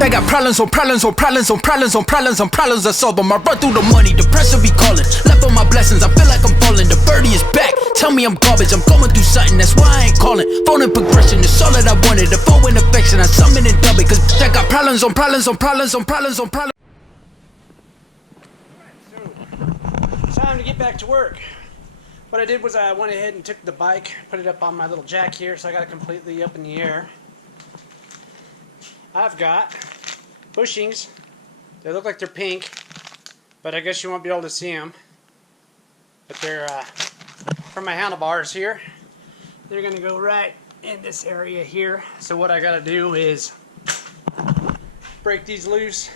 They got problems on problems on problems on problems on problems on problems. I solve them. I run through the money, the pressure be calling. Left on my blessings, I feel like I'm falling. The birdie is back, tell me I'm garbage. I'm going through something, that's why I ain't calling. Phone and progression, it's all that I wanted. The phone and affection, I summon and dub it. Cause I got problems on problems on problems on problems on problems. So, time to get back to work. What I did was I went ahead and took the bike, put it up on my little jack here, so I got it completely up in the air. I've got bushings. They look like they're pink, but I guess you won't be able to see them. But they're from my handlebars here. They're going to go right in this area here. So what I got to do is break these loose,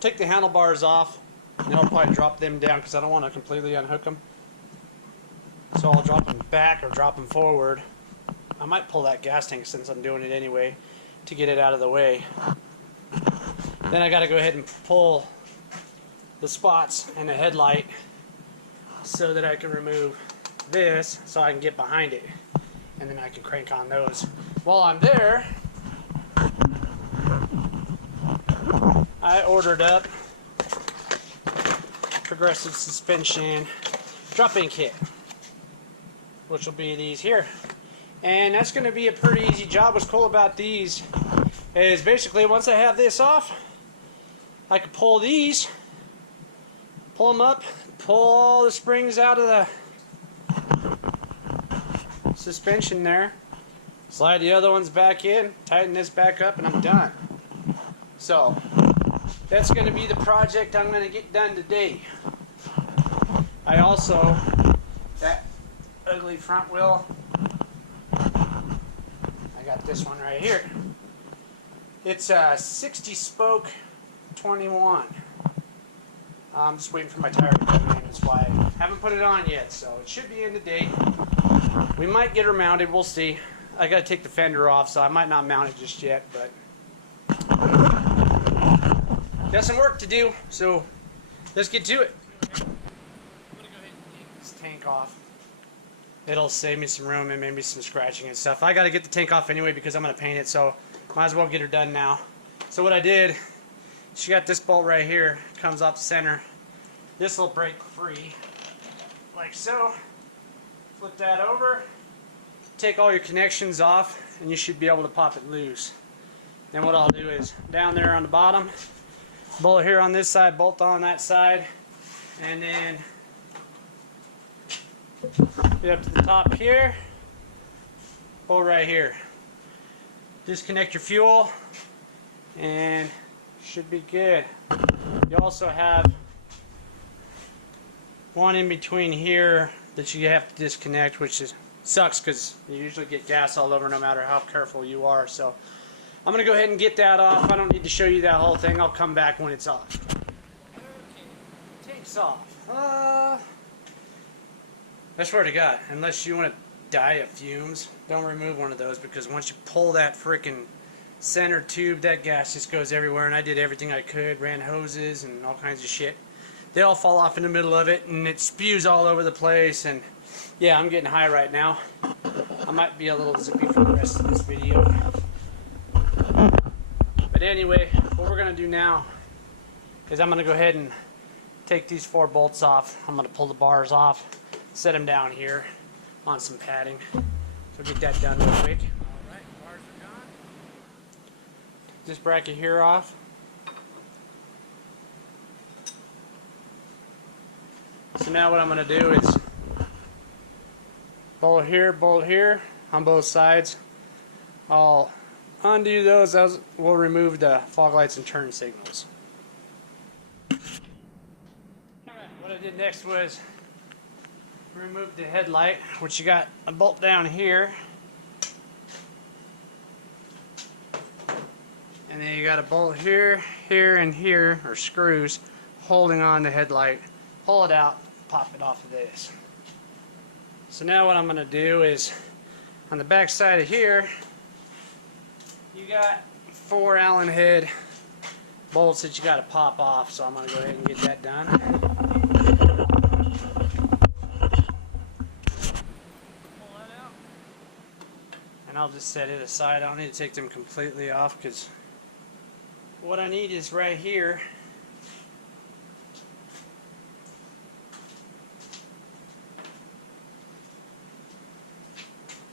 take the handlebars off, and then I'll probably drop them down because I don't want to completely unhook them. So I'll drop them back or drop them forward. I might pull that gas tank since I'm doing it anyway to get it out of the way. Then I got to go ahead and pull the spots and the headlight so that I can remove this so I can get behind it, and then I can crank on those. While I'm there, I ordered up progressive suspension drop-in kit, which will be these here. And that's going to be a pretty easy job. What's cool about these is basically once I have this off, I can pull these, pull them up, pull all the springs out of the suspension there, slide the other ones back in, tighten this back up, and I'm done. So that's going to be the project I'm going to get done today. I also, that ugly front wheel, I got this one right here. It's a 60 spoke 21. I'm just waiting for my tire to come in. That's why I haven't put it on yet, so it should be in today. We might get her mounted, we'll see. I gotta take the fender off, so I might not mount it just yet, but got some work to do, so let's get to it. I'm gonna go ahead and take this tank off. It'll save me some room and maybe some scratching and stuff. I gotta get the tank off anyway because I'm gonna paint it, so might as well get her done now. So what I did, she got this bolt right here, comes off the center. This will break free, like so. Flip that over, take all your connections off, and you should be able to pop it loose. Then what I'll do is, down there on the bottom, bolt here on this side, bolt on that side, and then get up to the top here, bolt right here. Disconnect your fuel, and should be good. You also have one in between here that you have to disconnect, which sucks because you usually get gas all over no matter how careful you are. So I'm going to go ahead and get that off. I don't need to show you that whole thing. I'll come back when it's off. Okay, tape's off. I swear to God, unless you want to die of fumes, don't remove one of those, because once you pull that freaking center tube, that gas just goes everywhere, and I did everything I could, ran hoses and all kinds of shit. They all fall off in the middle of it, and it spews all over the place, and yeah, I'm getting high right now. I might be a little zippy for the rest of this video. But anyway, what we're going to do now is I'm going to go ahead and take these 4 bolts off. I'm going to pull the bars off, set them down here on some padding. So get that done real quick. Alright, bars are gone. Take this bracket here off. So now what I'm going to do is bolt here on both sides. I'll undo those. We'll remove the fog lights and turn signals. Alright, what I did next was remove the headlight, which you got a bolt down here, and then you got a bolt here, here, and here, or screws holding on the headlight. Pull it out, pop it off of this. So now what I'm going to do is, on the back side of here, you got 4 Allen head bolts that you got to pop off. So I'm going to go ahead and get that done. And I'll just set it aside. I don't need to take them completely off because what I need is right here.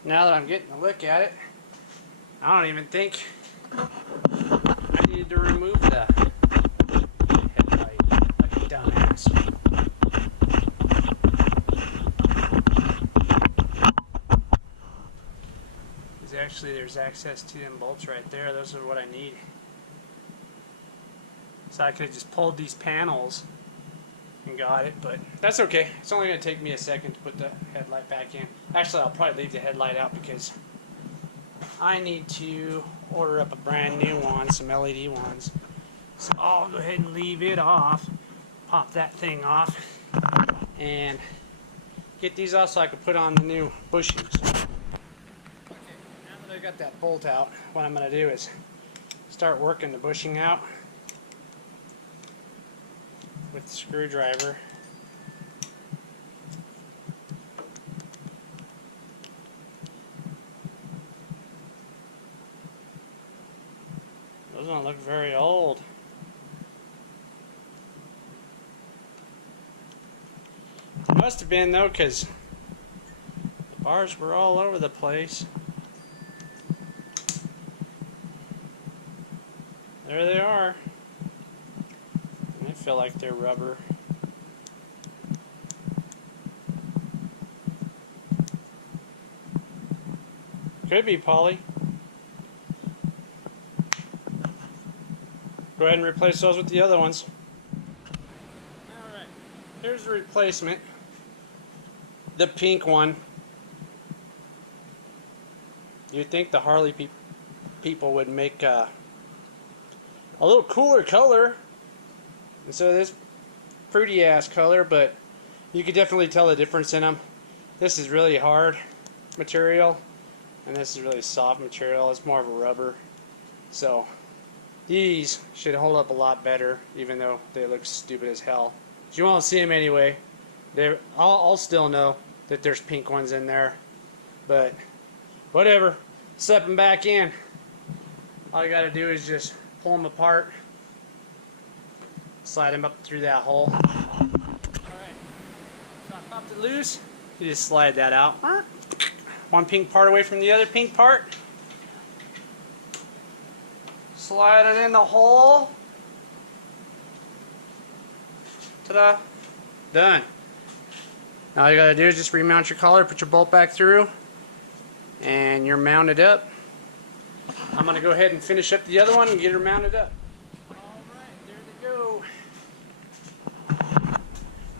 Now that I'm getting a look at it, I don't even think I needed to remove the headlight like a dumbass. Because actually there's access to them bolts right there. Those are what I need. So I could have just pulled these panels and got it, but that's okay. It's only going to take me a second to put the headlight back in. Actually, I'll probably leave the headlight out because I need to order up a brand new one, some LED ones. So I'll go ahead and leave it off, pop that thing off, and get these off so I can put on the new bushings. Okay, now that I got that bolt out, what I'm going to do is start working the bushing out with the screwdriver. Those don't look very old. It must have been though, because the bars were all over the place. There they are. I feel like they're rubber. Could be poly. Go ahead and replace those with the other ones. Alright, here's the replacement. The pink one. You'd think the Harley people would make a little cooler color instead of this pretty ass color, but you could definitely tell the difference in them. This is really hard material and this is really soft material. It's more of a rubber, so these should hold up a lot better, even though they look stupid as hell. But you won't see them anyway. I'll still know that there's pink ones in there, but whatever. Slip them back in. All you gotta do is just pull them apart, slide them up through that hole. Alright, so I popped it loose. You just slide that out. One pink part away from the other pink part. Slide it in the hole. Ta-da! Done. Now all you gotta do is just remount your collar, put your bolt back through, and you're mounted up. I'm gonna go ahead and finish up the other one and get her mounted up. Alright, there they go.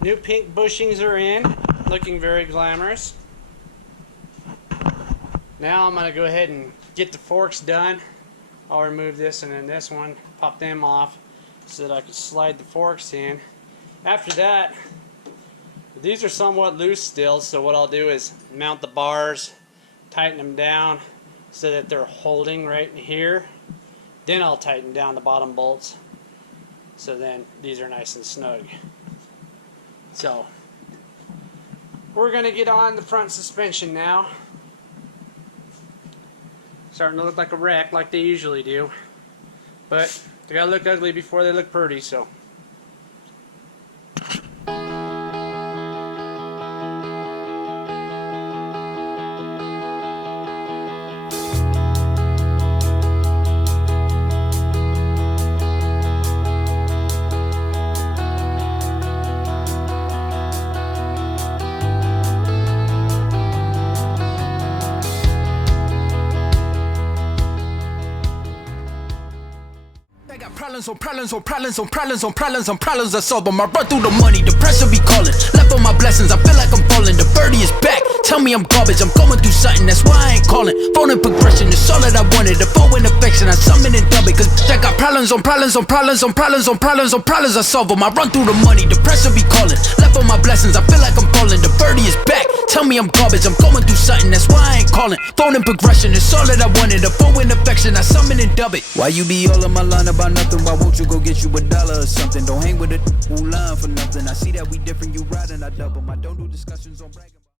New pink bushings are in, looking very glamorous. Now I'm gonna go ahead and get the forks done. I'll remove this and then this one, pop them off so that I can slide the forks in. After that, these are somewhat loose still, so what I'll do is mount the bars, tighten them down so that they're holding right in here. Then I'll tighten down the bottom bolts so then these are nice and snug. So we're going to get on the front suspension now. Starting to look like a wreck like they usually do, but they gotta look ugly before they look pretty, so. Problems I solve them. I run through the money, the pressure be calling. Left on my blessings, I feel like I'm falling. The birdie is back, tell me I'm garbage. I'm going through something, that's why I ain't calling. Phone and progression, it's all that I wanted. The phone in affection, I summon and dub it. Cause I got problems I solve them. I run through the money, the pressure be calling. Left on my blessings, I feel like I'm falling. The birdie is back, tell me I'm garbage. I'm going through something, that's why I ain't calling. Phone and progression, it's all that I wanted. The phone in affection, I summon and dub it. Why you be all in my line about nothing? Why won't you go get you $1 or something? Don't hang with it, who line for nothing. I see that we different, you riding, I double. I don't do discussions on bragging.